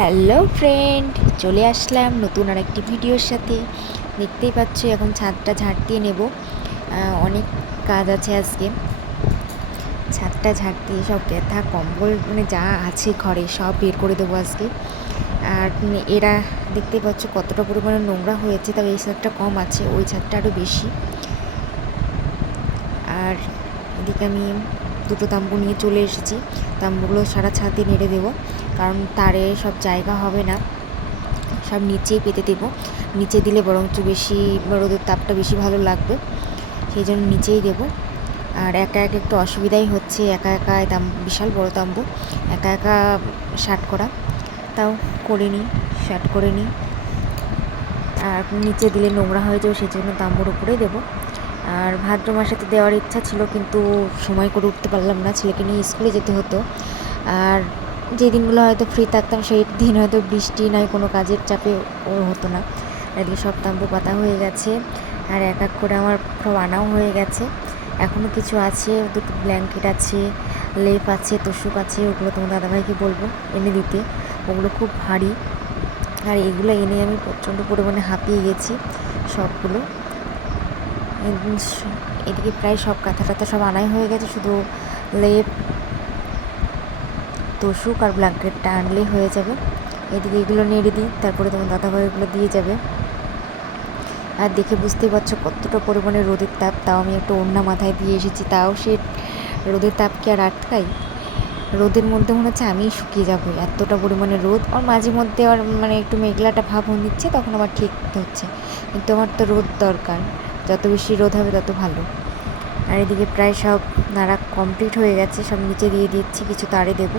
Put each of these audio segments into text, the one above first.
Hello friend চলে আসলাম নতুন আর একটি ভিডিওর সাথে। দেখতেই পাচ্ছ, এখন ছাদটা ঝাড় দিয়ে নেব অনেক কাজ আছে আজকে। ছাদটা ঝাড় দিয়ে সব ব্যথা, কম্বল মানে যা আছে ঘরে সব বের করে দেবো আজকে। আর এরা দেখতেই পাচ্ছ কতটা পরিমাণে নোংরা হয়েছে তবে এই ছাদটা কম আছে, ওই ছাদটা আরও বেশি। আর এদিকে আমি দুটো তাম্বু নিয়ে চলে এসেছি। তাম্বুগুলো সারা ছাদে নেড়ে দেবো, কারণ তারে সব জায়গা হবে না। সব নিচেই পেতে দেবো। নিচে দিলে বরঞ্চ বেশি রোদের তাপটা বেশি ভালো লাগবে, সেই জন্য নিচেই দেবো। আর একা একা একটু অসুবিধাই হচ্ছে, একা একা তাম, বিশাল বড় তাম্বু, একা একা শার্ট করা। তাও করে নিই, শার্ট করে নিই। আর নিচে দিলে নোংরা হয়ে যাবে, সেই জন্য তাম্বুর উপরেই দেবো। আর ভাদ্র মাসেতে দেওয়ার ইচ্ছা ছিল, কিন্তু সময় করে উঠতে পারলাম না, ছেলেকে নিয়ে স্কুলে যেতে হতো। আর যে দিনগুলো হয়তো ফ্রি থাকতাম, সেই দিন হয়তো বৃষ্টি নয় কোনো কাজের চাপে ওর হতো না। এদিকে সব তাম্বু পাতা হয়ে গেছে, আর এক এক করে আমার সব আনাও হয়ে গেছে। এখনও কিছু আছে, দুটো ব্ল্যাঙ্কেট আছে, লেপ আছে, তোষক আছে, ওগুলো তোমার দাদাভাইকে বলব এনে দিতে। ওগুলো খুব ভারী। আর এগুলো এনে আমি প্রচণ্ড পরিমাণে হাঁপিয়ে গেছি, সবগুলো। এদিকে প্রায় সব কাঁথা টাথা সব আনাই হয়ে গেছে, শুধু লেপ, তোষক আর ব্ল্যাঙ্কেটটা আনলেই হয়ে যাবে। এদিকে এগুলো নেড়ে দিই, তারপরে তোমার দাদাভাই এগুলো দিয়ে যাবে। আর দেখে বুঝতেই পারছ কতটা পরিমাণে রোদের তাপ, তাও আমি একটা ওড়না মাথায় দিয়ে এসেছি, তাও সে রোদের তাপকে আর আটকাই রোদের মধ্যে মনে হচ্ছে আমিই শুকিয়ে যাব, এতটা পরিমাণে রোদ, আর মাঝে মধ্যে আর মানে একটু মেঘলাটা ভাব হয়ে নিচ্ছে, তখন আবার ঠিক হচ্ছে। কিন্তু আমার তো রোদ দরকার। যত বেশি রোদ হবে তত ভালো। আর এদিকে প্রায় সব নাড়া কমপ্লিট হয়ে গেছে, সব নিচে দিয়ে দিচ্ছি, কিছু তারে দেবো।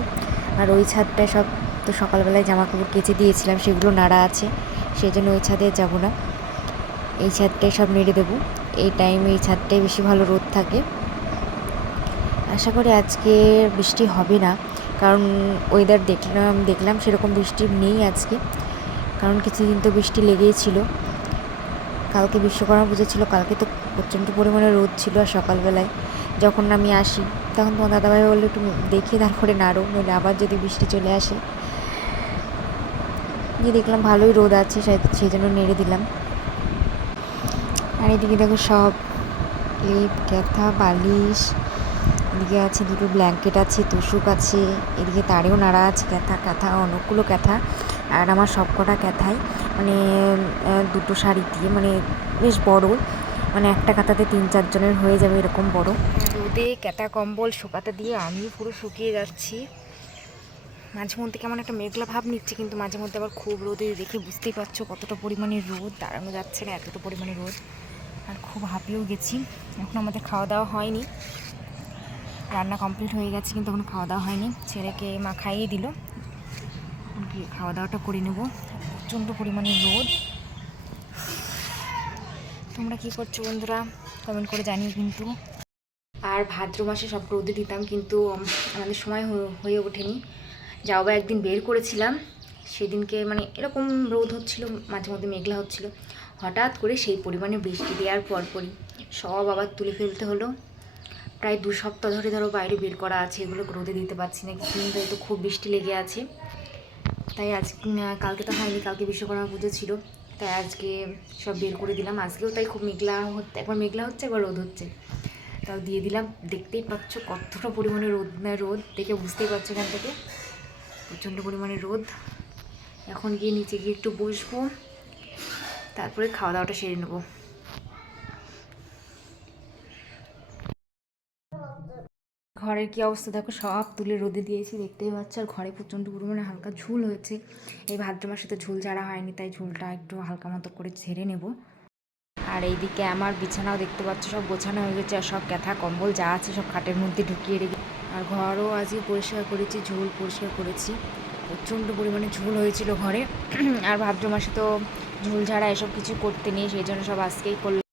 আর ওই ছাদটায় সব তো সকালবেলায় জামা কাপড় কেচে দিয়েছিলাম, সেগুলো নাড়া আছে সেই জন্য ওই ছাদে যাব না। এই ছাদটায় সব নেড়ে দেবো। এই টাইমে এই ছাদটায় বেশি ভালো রোদ থাকে। আশা করি আজকে বৃষ্টি হবে না, কারণ ওয়েদার দেখলাম দেখলাম সেরকম বৃষ্টি নেই আজকে। কারণ কিছুদিন তো বৃষ্টি লেগেই ছিল। কালকে বিশ্বকর্মা পুজো ছিল, কালকে তো প্রচণ্ড পরিমাণে রোদ ছিল আর সকালবেলায়। যখন আমি আসি, তখন তোমার দাদাভাই বলল, একটু দেখে তারপরে নাড়ো, নইলে আবার যদি বৃষ্টি চলে আসে। দিয়ে দেখলাম ভালোই রোদ আছে, সেই- জন্য নেড়ে দিলাম। আর এদিকে দেখো সব লেপ ক্যাথা, বালিশ, এদিকে আছে দুটো ব্ল্যাঙ্কেট আছে, তোষক আছে, এদিকে তারেও নাড়া আছে ক্যাথা ক্যাথা, অনেকগুলো ক্যাথা। আর আমার সব কটা ক্যাথাই মানে দুটো শাড়ি দিয়ে মানে বেশ বড়। মানে একটা কাঁথাতে তিন চারজনের হয়ে যাবে এরকম বড়। রোদে ক্যাথা কম্বল শুকাতে দিয়ে আমি পুরো শুকিয়ে যাচ্ছি। মাঝে মধ্যে কেমন একটা মেঘলা ভাব নিচ্ছে, কিন্তু মাঝে মধ্যে আবার খুব রোদে দেখে বুঝতেই পারছ কতটা পরিমাণে রোদ। দাঁড়ানো যাচ্ছে না এতটা পরিমাণে রোদ। আর খুব হাঁপিয়েও গেছি। এখন আমাদের খাওয়া দাওয়া হয়নি। রান্না কমপ্লিট হয়ে গেছে, কিন্তু এখন খাওয়া দাওয়া হয়নি। ছেলেকে মা খাইয়ে দিল। খাওয়া দাওয়াটা করে নেব। প্রচণ্ড পরিমাণে রোদ। তোমরা কি করছ বন্ধুরা? কমেন্ট করে জানিও কিন্তু। আর ভাদ্র মাসে সব রোদে দিতাম কিন্তু আম- আমাদের সময় হয়ে- হয়ে ওঠেনি। যাও বা একদিন বের করেছিলাম। সেদিনকে মানে এরকম রোদ হচ্ছিল, মাঝে মধ্যে মেঘলা হচ্ছিল। হঠাৎ করে সেই পরিমাণে বৃষ্টি দেওয়ার পরপরই সব আবার তুলে ফেলতে হলো। প্রায় দু সপ্তাহ ধরে ধরো বাইরে বের করা আছে, এগুলো রোদে দিতে পারছি না, কিন্তু তো খুব বৃষ্টি লেগে আছে। তাই আজ কালকে তো হয়নি, কালকে বিশ্বকর্মা পুজো ছিল, তাই আজকে সব বের করে দিলাম। আজকেও তাই খুব মেঘলা হচ্ছে, একবার মেঘলা হচ্ছে, একবার রোদ হচ্ছে। তাও দিয়ে দিলাম, দেখতেই পাচ্ছ কতটা পরিমাণে রোদ, না রোদ, দেখে বুঝতেই পারছ এখান থেকে। প্রচণ্ড পরিমাণে রোদ। এখন গিয়ে নিচে গিয়ে একটু বসবো, তারপরে খাওয়া দাওয়াটা সেরে নেব। ঘরের কি অবস্থা? দেখো সব তুলে রোদে দিয়েছি, দেখতেই পাচ্ছ। আর ঘরে প্রচণ্ড পরিমাণে হালকা ঝুল হয়েছে। এই ভাদ্র মাসে তো ঝুল ঝাড়া হয়নি, তাই ঝুলটা একটু হালকা মতো করে ঝেড়ে নেব। আর এইদিকে আমার বিছানাও দেখতে পাচ্ছ, সব গোছানো হয়ে গেছে, আর সব ক্যাথা কম্বল যা আছে সব খাটের মধ্যে ঢুকিয়ে রেখে আর ঘরও আজকে পরিষ্কার করেছি, ঝুল পরিষ্কার করেছি। প্রচণ্ড পরিমাণে ঝুল হয়েছিল ঘরে। আর ভাদ্র মাসে তো ঝুল ঝাড়া এসব কিছু করতে নেই, সেই জন্য সব আজকেই করলাম।